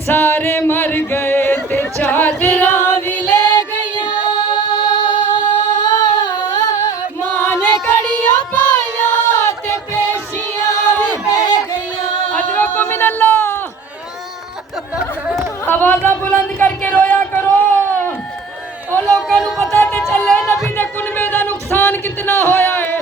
सारे मर गए ते चादरा भी ले गईया, मां ने कड़िया पाया ते पेशियां भी ले गईया। अजरको मिनल्लाह, आवाज़ां बुलंद करके रोया करो। ओ लोकां नूं पता ते चले नबी दे कुनबे दा नुकसान कितना होया है।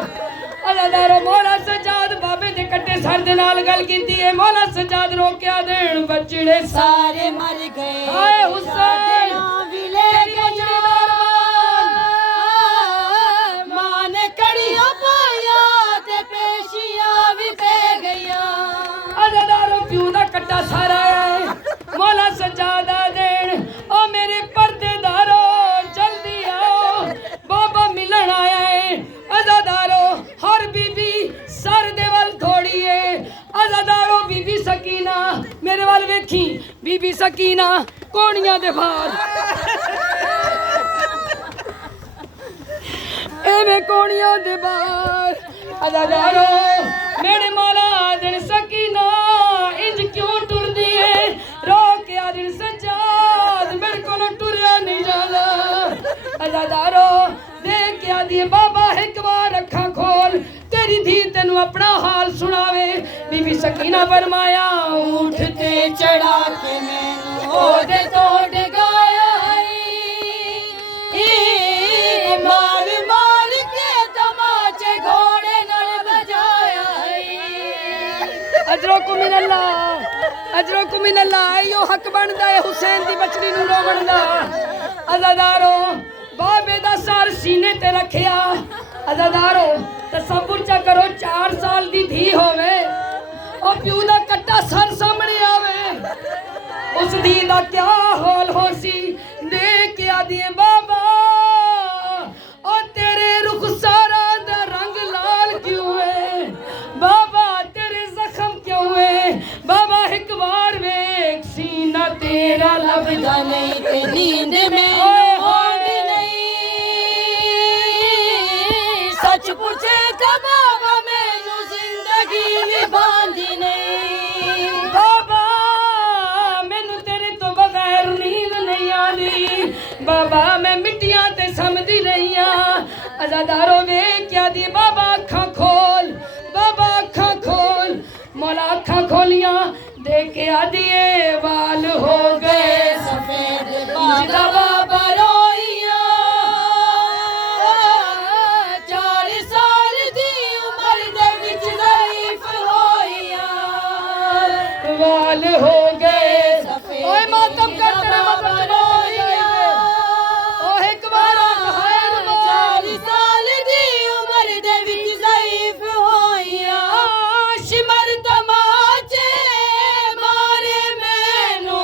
अज़ादारो मौला सज्जाद बाबे दे कट्टे सर दे नाल गल कीती है। मौला सज्जाद रोकिया देन बचड़े सारे मर गए, हाय हुसैन भी ले गए। मां ने कड़ियां पाया ते पेशियां भी पे गईया। अज़ादारो प्यू दा कट्टा सारा है। मौला सज्जाद देन ओ मेरे पर्देदारो जल्दी आओ, बाबा मिलन आया है। अज़ादारो हर बीबी सर दे वल थोड़ी है। अज़ादारो बीबी सकीना मेरे वाल वेखी, बीबी सकीना कोणियां दे बाहर एवें कोणियां दे बाहर। अज़ादारो मेरे मौला दिन सकीना इंज क्यों टुरदी है। रो के आदिन सज्जाद मेरे कोलों टुरिया नहीं जाना। अज़ादारो देख के आदि बाबा एक बार अखा खोल, तेरी धी तेनू अपना हाल सुनावे। बीबी सकीना फरमाया ऊंट ते चढ़ा के मैनू ओदे तोड़ गाया है, मार मार के तमाचे घोड़े नाल बजाया है। अजरको मिनल्लाह, अजरको मिनल्लाह। यो हक बनदा है हुसैन दी बचड़ी नू रोवण दा। अज़ादारो बाबे दा सर सीने ते रखिया। अज़ादारो तसव्वुर चा करो 4 साल दी धी होवे, ओ प्यू दा कट्टा सर सामने आवे, उस धी दा क्या हाल होसी। देख के आदि बाबा ओ तेरे रुखसारा दा रंग लाल क्यों है, बाबा तेरे जख्म क्यों है। बाबा एक बार वेख सीना तेरा लभदा नहीं ते नींद में आंदी नहीं। सच पूछे का बाबा मैनू जिंदगी भी बांधी नहीं। बाबा मैनू तेरे तो बगैर नींद नहीं आनी। बाबा मैं मिट्टियां ते समझदी रही हां। अज़ादारो वेख क्या दी बाबा अखां खोल, बाबा अखां खोल। मौला अखां खोलियां देख के आदिए वाल हो गए सफेद। बाबा बाबा रोइया 4 साल दी उम्र दे विच ज़रीफ होइया, वाल हो गए सफेद। ओए मातम कर तेरे मतलब रोइया ओ एक बार खैर 4 साल दी उम्र दे विच ज़रीफ होइया। शिमर तमाचे मारे मैनू,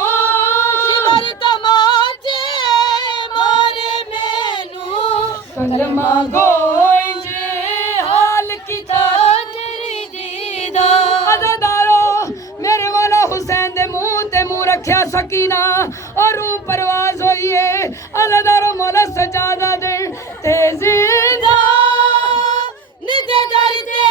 शिमर तमाचे मारे मैनू। कलमा गोई जे हाल किता तेरी दीदा। अज़ादारो मेरे वाला हुसैन दे मुंह ते मुंह रखिया सकीना और रूह परवाज होई है। अज़ादारो मौला सजादा दे ते जिंदा निजे दरते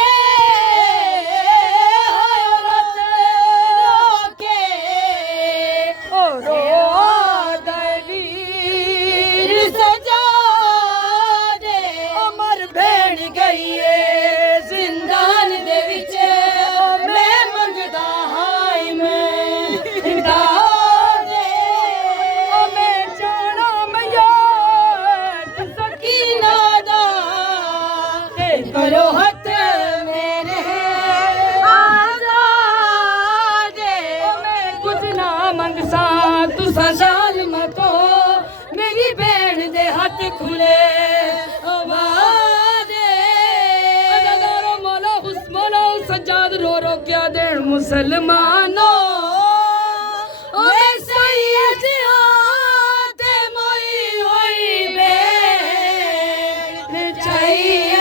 करो हथ मेरे आजाद। मैं कुछ ना मंगसा तुसा शाल मतो, मेरी भैन दे हाथ खुले आवाज़े। अज़ादारो मौला मौला सज्जाद रो रो क्या देन मुसलमानो चाहिए